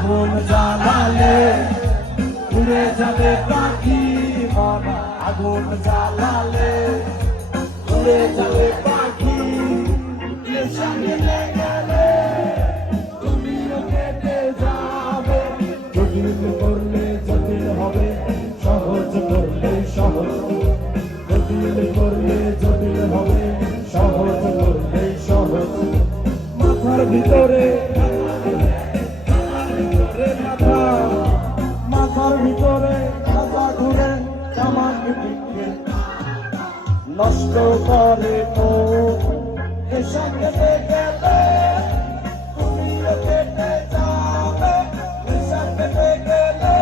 আগুন জ্বালালে উড়ে যাবে পাখি মন আগুন জ্বালালে উড়ে যাবে পাখি নেশা গেলে গেলে তুমিও কেটে যাবে জটিল করলে জটিল হবে সহজ করলে সহজ জটিল করলে জটিল হবে সহজ করলে সহজ মাথার ভিতরে মাথার ভিতরে খাজা ঘুরে জামাকে পিঠে নষ্ট করে নেশা কেটে গেলে তুমিও কেটে যাবে নেশা কেটে গেলে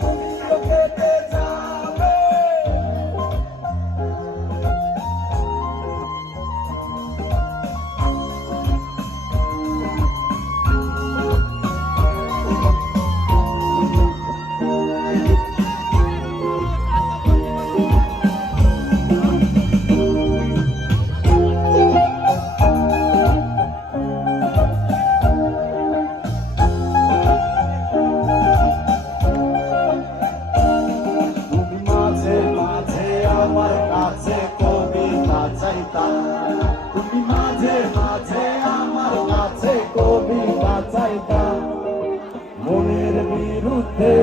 তুমিও কেটে যাবে তুমি মাঝে মাঝে আমার কাছে কবিতা চাইতা মনের বিরুদ্ধে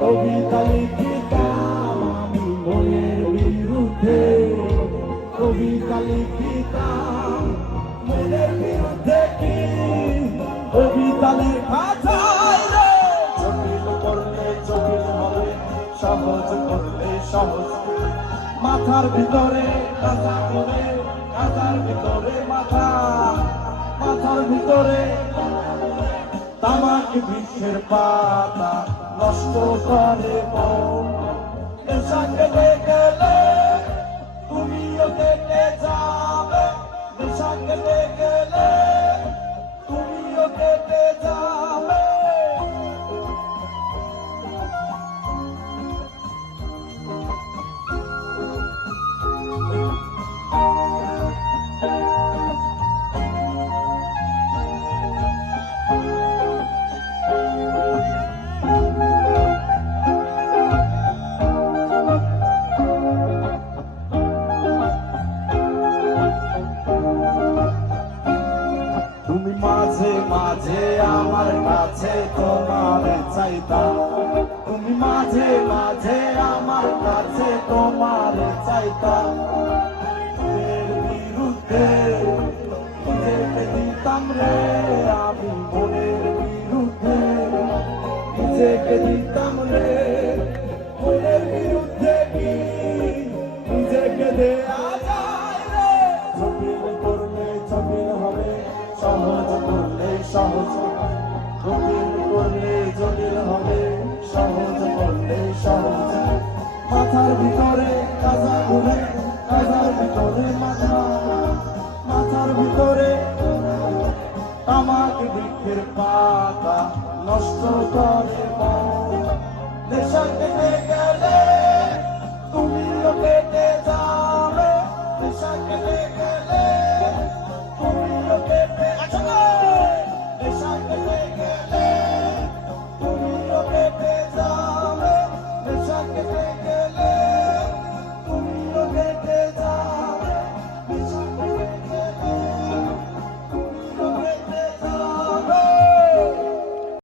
কবিতা লিখিতাম আমি মনের বিরুদ্ধে কবিতা লিখিতাম মনের বিরুদ্ধে কি কবিতা লেখা যায় রে জটিল করলে জটিল হবে সহজ করলে সহজ মাথার ভিতরে কাঁচা করে কাঁচার ভিতরে মাথার ভিতরে তামাক বৃক্ষের পাতা নষ্ট করে নেশা কেটে গেলে তুমিও কেটে যাবে নেশা কেটে গেলে তুমিও কেটে যাবে তুমি মাঝে মাঝে আমার কাছে তোমার চাইতা তুমি মাঝে মাঝে আমার কাছে তোমার চাইতা এর বিরুদ্ধে নিজেকে দিতাম রে আমি মনের বিরুদ্ধে নিজেকে দিতাম রে মনের বিরুদ্ধে কি নিজেকে দেয়া যায় রে জটিল করলে জটিল হবে সহজ করলে সহজ জটিল করলে জটিল হবে সহজ করলে সহজ মাথার ভিতরে কাঁচা ঘুরে কাঁচার ভিতরে মাথার ভিতরে তামাক বৃক্ষের পাতা নষ্ট করে নেশা কেটে গেলে